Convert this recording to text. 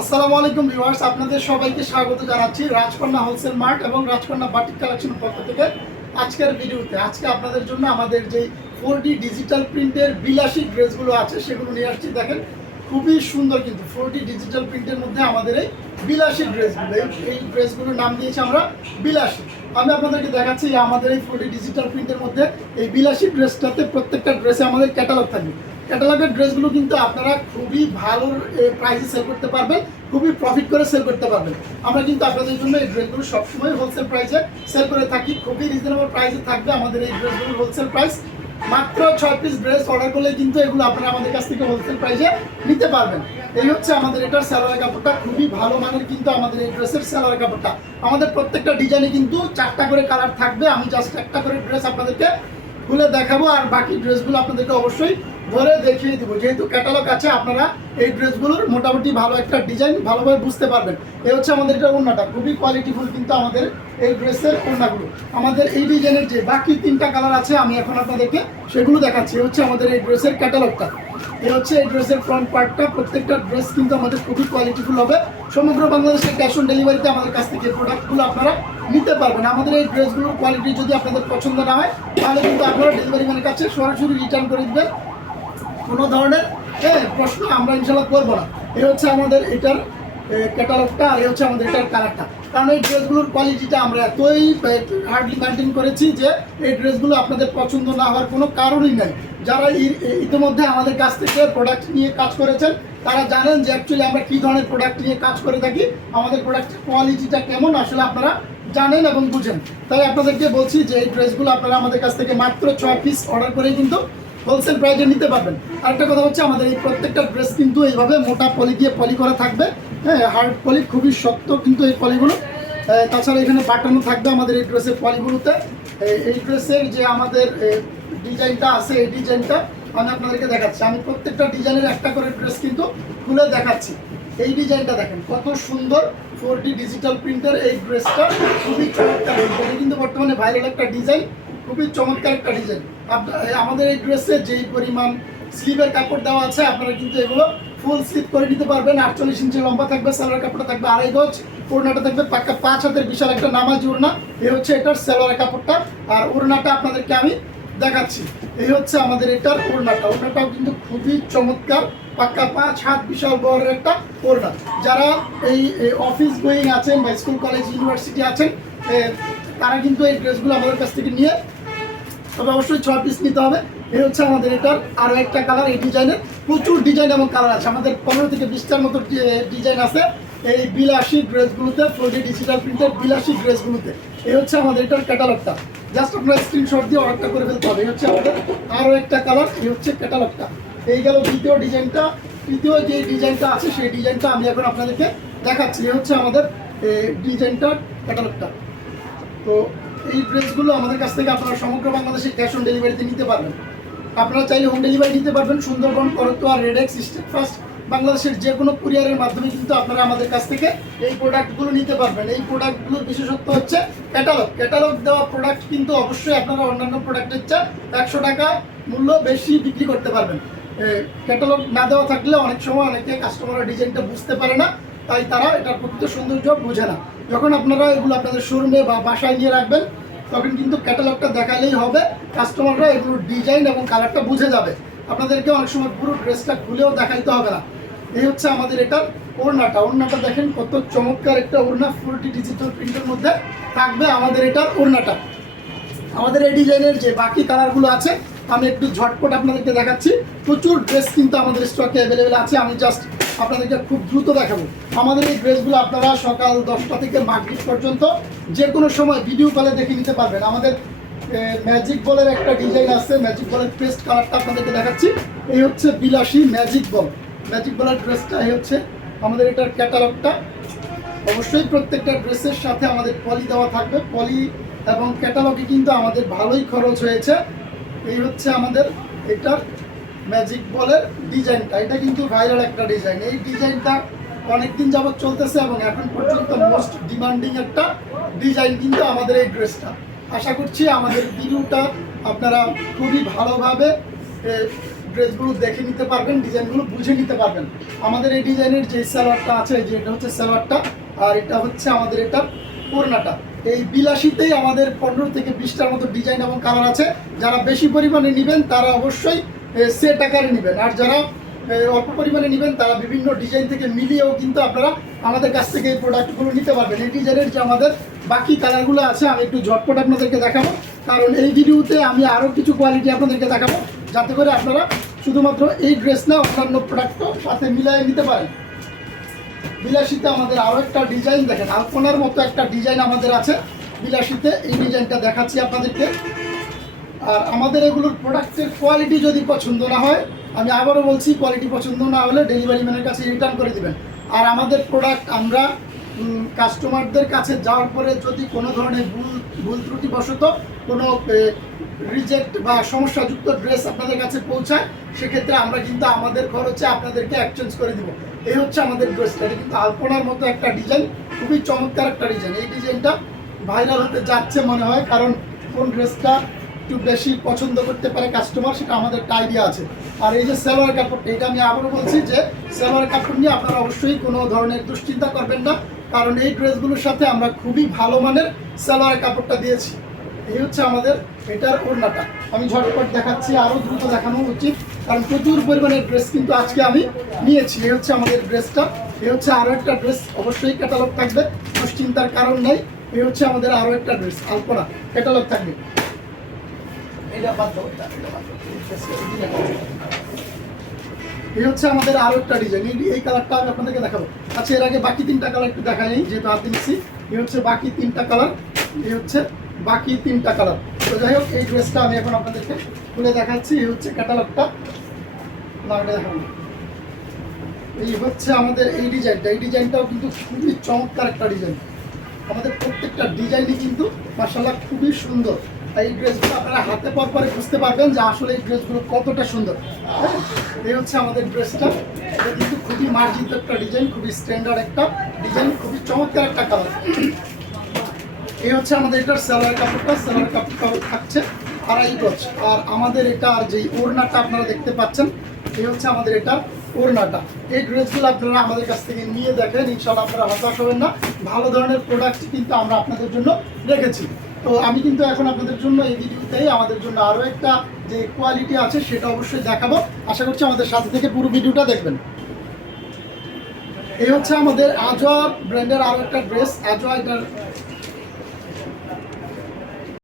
আসসালামু আলাইকুম ভিউয়ার্স, আপনাদের সবাইকে স্বাগত জানাচ্ছি রাজকন্যা হোলসেল মার্ট এবং রাজকন্যা বাটিক কালেকশনের পক্ষ থেকে। আজকের ভিডিওতে আপনাদের জন্য আমাদের যে 4D ডিজিটাল প্রিন্টের বিলাসী ড্রেসগুলো আছে সেগুলো নিয়ে আসছি। দেখেন খুবই সুন্দর, কিন্তু 4D ডিজিটাল প্রিন্টের মধ্যে আমাদের এই বিলাসী ড্রেসগুলো, এই ড্রেসগুলোর নাম দিয়েছি আমরা বিলাসী। আমি আপনাদেরকে দেখাচ্ছি আমাদের এই 4D ডিজিটাল প্রিন্টের মধ্যে এই বিলাসী ড্রেসটাতে প্রত্যেকটা ড্রেসে আমাদের ক্যাটালগ থাকবে। ক্যাটালগের ড্রেসগুলো কিন্তু আপনারা খুবই ভালো প্রাইসে সেল করতে পারবেন, খুবই প্রফিট করে সেল করতে পারবেন। আমরা কিন্তু আপনাদের জন্য এই ড্রেসগুলো সবসময় হোলসেল প্রাইসে সেল করে থাকি, খুবই রিজনেবল প্রাইসে থাকবে আমাদের এই ড্রেসগুলোর হোলসেল প্রাইস। মাত্র 6 পিস ড্রেস অর্ডার করলে কিন্তু এগুলো আপনারা আমাদের কাছ থেকে হোলসেল প্রাইসে নিতে পারবেন। এই হচ্ছে আমাদের এটার সালোয়ার কাপড়টা, খুবই ভালো মানের কিন্তু আমাদের এই ড্রেসের সালোয়ার কাপড়টা। আমাদের প্রত্যেকটা ডিজাইনে কিন্তু 4টা করে কালার থাকবে। আমি জাস্ট একটা করে ড্রেস আপনাদেরকে খুলে দেখাবো, আর বাকি ড্রেসগুলো আপনাদেরকে অবশ্যই ধরে দেখিয়ে দিব। যেহেতু ক্যাটালগ আছে, আপনারা এই ড্রেসগুলোর মোটামুটি ভালো একটা ডিজাইন ভালোভাবে বুঝতে পারবেন। এই হচ্ছে আমাদের এটা ওড়নাটা, খুবই কোয়ালিটিফুল কিন্তু আমাদের এই ড্রেসের ওড়নাগুলো। আমাদের এই ডিজাইনের যে বাকি 3টা কালার আছে আমি এখন আপনাদেরকে সেগুলো দেখাচ্ছি। এই হচ্ছে আমাদের এই ড্রেসের ক্যাটালগটা, এই হচ্ছে এই ড্রেসের ফ্রন্ট পার্টটা। প্রত্যেকটা ড্রেস কিন্তু আমাদের খুবই কোয়ালিটিফুল হবে। সমগ্র বাংলাদেশের ক্যাশ অন ডেলিভারিতে আমাদের কাছ থেকে প্রোডাক্টগুলো আপনারা নিতে পারবেন। আমাদের এই ড্রেসগুলোর কোয়ালিটি যদি আপনাদের পছন্দ না হয় তাহলে কিন্তু আপনারা ডেলিভারি ম্যানের কাছে সরাসরি রিটার্ন করে দেবেন। কোনো ধরনের প্রশ্ন আমরা ইনশাল্লাহ করবো না। এই হচ্ছে আমাদের এটার ক্যাটালগটা, আর এই হচ্ছে আমাদের এটার কালারটা। কারণ এই ড্রেসগুলোর কোয়ালিটিটা আমরা এতই হার্ডলি মেনটেন করেছি যে এই ড্রেসগুলো আপনাদের পছন্দ না হওয়ার কোনো কারণই নাই। যারা ইতিমধ্যে আমাদের কাছ থেকে প্রোডাক্ট নিয়ে কাজ করেছেন তারা জানেন যে অ্যাকচুয়ালি আমরা কী ধরনের প্রোডাক্ট নিয়ে কাজ করে থাকি, আমাদের প্রোডাক্টের কোয়ালিটিটা কেমন আসলে আপনারা জানেন এবং বুঝেন। তাই আপনাদেরকে বলছি যে এই ড্রেসগুলো আপনারা আমাদের কাছ থেকে মাত্র 6 পিস অর্ডার করেই কিন্তু হোলসেল প্রাইসে নিতে পারবেন। আরেকটা কথা হচ্ছে, আমাদের এই প্রত্যেকটা ড্রেস কিন্তু এইভাবে মোটা পলি দিয়ে পলি করা থাকবে, হার্ড পলি, খুবই শক্ত কিন্তু এই পলিগুলো। তাছাড়া এখানে বাটনও থাকবে আমাদের এই ড্রেসের পলিগুলোতে। এই ড্রেসের যে আমাদের ডিজাইনটা আছে, এই ডিজাইনটা আমি আপনাদেরকে দেখাচ্ছি। আমি প্রত্যেকটা ডিজাইনের একটা করে ড্রেস কিন্তু খুলে দেখাচ্ছি। এই ডিজাইনটা দেখেন কত সুন্দর, 4D ডিজিটাল প্রিন্টের এই ড্রেসটা খুবই চমৎকার। এটা কিন্তু বর্তমানে ভাইরাল একটা ডিজাইন, খুবই চমৎকার একটা ডিজাইন। আমাদের এই ড্রেসে যেই পরিমাণ স্লিভের কাপড় দেওয়া আছে আপনারা কিন্তু এগুলো ফুল স্লিভ করে নিতে পারবেন। 48 ইঞ্চি লম্বা থাকবে, সালোয়ার কাপড়টা থাকবে 2.5 গজ, ওড়নাটা থাকবে পাক্কা 5 হাতের বিশাল একটা নামাজি ওড়না। এই হচ্ছে এটার সালোয়ার কাপড়টা, আর ওড়নাটা আপনাদেরকে আমি দেখাচ্ছি। এই হচ্ছে আমাদের এটার ওড়নাটা, ওড়নাটাও কিন্তু খুবই চমৎকার, পাক্কা 5 হাত বিশাল বড় একটা ওড়না। যারা এই অফিস গোয়িং আছেন বা স্কুল কলেজ ইউনিভার্সিটি আছেন তারা কিন্তু এই ড্রেসগুলো আমাদের কাছ থেকে নিয়ে, তবে অবশ্যই 6 পিস নিতে হবে। এই হচ্ছে আমাদের এটার আরও একটা কালার। এই ডিজাইনের প্রচুর ডিজাইন এবং কালার আছে, আমাদের 15 থেকে 20টার মতো ডিজাইন আছে এই বিলাসী ড্রেসগুলোতে, 4D ডিজিটাল প্রিন্টের বিলাসী ড্রেসগুলোতে। এই হচ্ছে আমাদের এটার ক্যাটালগটা, জাস্ট আপনারা স্ক্রিনশট দিয়ে অর্ডারটা করে ফেলতে হবে। এই হচ্ছে আমাদের আরও একটা কালার, এই হচ্ছে ক্যাটালগটা। এই গেল দ্বিতীয় ডিজাইনটা। তৃতীয় যে ডিজাইনটা আছে সেই ডিজাইনটা আমি এখন আপনাদেরকে দেখাচ্ছি। এই হচ্ছে আমাদের ডিজাইনটার ক্যাটালগটা। তো এই ড্রেসগুলো আমাদের কাছ থেকে আপনারা সমগ্র বাংলাদেশে ক্যাশ অন ডেলিভারিতে নিতে পারবেন। আপনারা চাইলে হোম ডেলিভারি নিতে পারবেন। সুন্দরবন, করতোয়া, রেডেক্স, স্টেট ফার্স্ট, বাংলাদেশের যে কোনো কুরিয়ারের মাধ্যমে কিন্তু আপনারা আমাদের কাছ থেকে এই প্রোডাক্টগুলো নিতে পারবেন। এই প্রোডাক্টগুলোর বিশেষত্ব হচ্ছে ক্যাটালগ দেওয়া প্রোডাক্ট কিন্তু অবশ্যই আপনারা অন্যান্য প্রোডাক্টের চেয়ে 100 টাকা মূল্য বেশি বিক্রি করতে পারবেন। ক্যাটালগ না দেওয়া থাকলে অনেক সময় অনেকে কাস্টমাররা ডিজাইনটা বুঝতে পারে না, তাই তারা এটার প্রকৃত সৌন্দর্য বোঝে না। যখন আপনারা এগুলো আপনাদের শোরুমে বা বাসায় নিয়ে রাখবেন তখন কিন্তু ক্যাটালগটা দেখালেই হবে, কাস্টমাররা এগুলোর ডিজাইন এবং কালারটা বুঝে যাবে। আপনাদেরকে অনেক সময় পুরো ড্রেসটা খুলেও দেখাইতে হবে না। এই হচ্ছে আমাদের এটার ওড়নাটা, ওড়নাটা দেখেন কত চমৎকার একটা ওড়না, 4D ডিজিটাল প্রিন্টের মধ্যে থাকবে আমাদের এটার ওড়নাটা। আমাদের এই ডিজাইনের যে বাকি কালারগুলো আছে আমি একটু ঝটপট আপনাদেরকে দেখাচ্ছি। প্রচুর ড্রেস কিন্তু আমাদের স্টকে অ্যাভেলেবেল আছে, আমি জাস্ট আপনাদেরকে খুব দ্রুত দেখাবো। আমাদের এই ড্রেসগুলো আপনারা সকাল 10টা থেকে মাগরিব পর্যন্ত যে কোনো সময় ভিডিও কলে দেখে নিতে পারবেন। আমাদের ম্যাজিক বলের একটা ডিজাইন আছে, ম্যাজিক বলের পেস্ট কালারটা আপনাদেরকে দেখাচ্ছি। এই হচ্ছে বিলাসী ম্যাজিক বলের ড্রেসটা। এই হচ্ছে আমাদের এটার ক্যাটালগটা। অবশ্যই প্রত্যেকটা ড্রেসের সাথে আমাদের পলি দেওয়া থাকবে, পলি এবং ক্যাটালগে কিন্তু আমাদের ভালোই খরচ হয়েছে। এই হচ্ছে আমাদের এটার ম্যাজিক বলের ডিজাইনটা, এটা কিন্তু ভাইরাল একটা ডিজাইন। এই ডিজাইনটা অনেকদিন যাবৎ চলতেছে এবং এখন পর্যন্ত মোস্ট ডিমান্ডিং একটা ডিজাইন কিন্তু আমাদের এই ড্রেসটা। আশা করছি আমাদের ভিডিওটা আপনারা খুবই ভালোভাবে ড্রেসগুলো দেখে নিতে পারবেন, ডিজাইনগুলো বুঝে নিতে পারবেন। আমাদের এই ডিজাইনের যে সালোয়ারটা আছে, যে এটা হচ্ছে সালোয়ারটা, আর এটা হচ্ছে আমাদের এটার ওড়নাটা। এই বিলাসীতেই আমাদের 15 থেকে 20টার মতো ডিজাইন এবং কালার আছে। যারা বেশি পরিমাণে নেবেন তারা অবশ্যই সেট আকারে নেবেন, আর যারা অল্প পরিমাণে নেবেন তারা বিভিন্ন ডিজাইন থেকে মিলিয়েও কিন্তু আপনারা আমাদের কাছ থেকে এই প্রোডাক্টগুলো নিতে পারবেন। এই ডিজাইনের যে আমাদের বাকি কালারগুলো আছে আমি একটু ঝটপট আপনাদেরকে দেখাবো, কারণ এই ভিডিওতে আমি আরও কিছু কোয়ালিটি আপনাদেরকে দেখাবো, যাতে করে আপনারা শুধুমাত্র এই ড্রেস না অন্যান্য প্রোডাক্টও সাথে মিলিয়ে নিতে পারেন। বিলাসীতে আমাদের আরও একটা ডিজাইন দেখেন, আলপনার মতো একটা ডিজাইন আমাদের আছে বিলাসীতে। এই ডিজাইনটা দেখাচ্ছি আপনাদেরকে। আর আমাদের এগুলোর প্রোডাক্টের কোয়ালিটি যদি পছন্দ না হয়, আমি আবারও বলছি, কোয়ালিটি পছন্দ না হলে ডেলিভারি ম্যানের কাছে রিটার্ন করে দিবেন। আর আমাদের প্রোডাক্ট আমরা কাস্টমারদের কাছে যাওয়ার পরে যদি কোনো ধরনের ভুল ত্রুটিবশত কোনো রিজেক্ট বা সমস্যাযুক্ত ড্রেস আপনাদের কাছে পৌঁছায়, সেক্ষেত্রে আমরা কিন্তু আমাদের খরচে আপনাদেরকে এক্সচেঞ্জ করে দিব। এই হচ্ছে আমাদের ড্রেসটা। এটা কিন্তু আলপনার মতো একটা ডিজাইন, খুবই চমৎকার একটা ডিজাইন। এই ডিজাইনটা ভাইরাল হতে যাচ্ছে মনে হয়, কারণ কোন ড্রেসটা একটু বেশি পছন্দ করতে পারে কাস্টমার, সেটা আমাদের একটা আইডিয়া আছে। আর এই যে সালোয়ার কাপড়টা, এটা আমি আবারও বলছি যে সালোয়ার কাপড় নিয়ে আপনারা অবশ্যই কোনো ধরনের দুশ্চিন্তা করবেন না, কারণ এই ড্রেসগুলোর সাথে আমরা খুবই ভালো মানের সালোয়ার কাপড়টা দিয়েছি। এই হচ্ছে আমাদের এটার ওড়নাটা। আমি ঝটপট দেখাচ্ছি, আরও দ্রুত দেখানো উচিত, কারণ প্রচুর পরিমাণে ড্রেস কিন্তু আজকে আমি নিয়েছি। এই হচ্ছে আমাদের ড্রেসটা। এই হচ্ছে আরও একটা ড্রেস, অবশ্যই ক্যাটালগ থাকবে, দুশ্চিন্তার কারণ নেই। এই হচ্ছে আমাদের আরও একটা ড্রেস, আলপনা, ক্যাটালগ থাকবে। এই হচ্ছে আমাদের আরো একটা ডিজাইন। এই কালারটা আমি আপনাদেরকে দেখাবো। আচ্ছা, এর আগে বাকি 3টা কালার একটু দেখাই নেই, যেহেতু হাতে নিচ্ছি। এই হচ্ছে বাকি 3টা কালার, এই হচ্ছে বাকি 3টা কালার। তো যাই হোক, এই ড্রেসটা আমি এখন আপনাদেরকে খুলে দেখাচ্ছি। এই হচ্ছে ক্যাটালগটা, দেখাবো। এই হচ্ছে আমাদের এই ডিজাইনটা। এই ডিজাইনটাও কিন্তু খুবই চমৎকার একটা ডিজাইন। আমাদের প্রত্যেকটা ডিজাইনই কিন্তু মাশাআল্লাহ খুবই সুন্দর। এই ড্রেসগুলো আপনারা হাতে পর পরে বুঝতে পারবেন যে আসলে এই ড্রেসগুলো কতটা সুন্দর। এই হচ্ছে আমাদের ড্রেসটা। এটা কিন্তু খুবই মার্জিত একটা ডিজাইন, খুবই স্ট্যান্ডার্ড একটা ডিজাইন, খুবই চমৎকার একটা কালার। এই হচ্ছে আমাদের এটার সালোয়ার কাপড়টা। সালোয়ার কাপড়টা থাকছে 2.5 গজ। আর আমাদের এটা আর যেই ওড়নাটা আপনারা দেখতে পাচ্ছেন, এই হচ্ছে আমাদের এটার ওড়নাটা। এই ড্রেসগুলো আপনারা আমাদের কাছ থেকে নিয়ে দেখেন, ইনশাআল্লাহ আপনারা হতাশ হবেন না। ভালো ধরনের প্রোডাক্ট কিন্তু আমরা আপনাদের জন্য রেখেছি। তো আমি কিন্তু এখন আপনাদের জন্য এই ভিডিওতেই আমাদের জন্য আরও একটা যে কোয়ালিটি আছে সেটা অবশ্যই দেখাবো। আশা করছি আমাদের সাথে থেকে পুরো ভিডিওটা দেখবেন। এই হচ্ছে আমাদের আজোয়া ব্র্যান্ডের আরও একটা ড্রেস। আজোয়া, এটার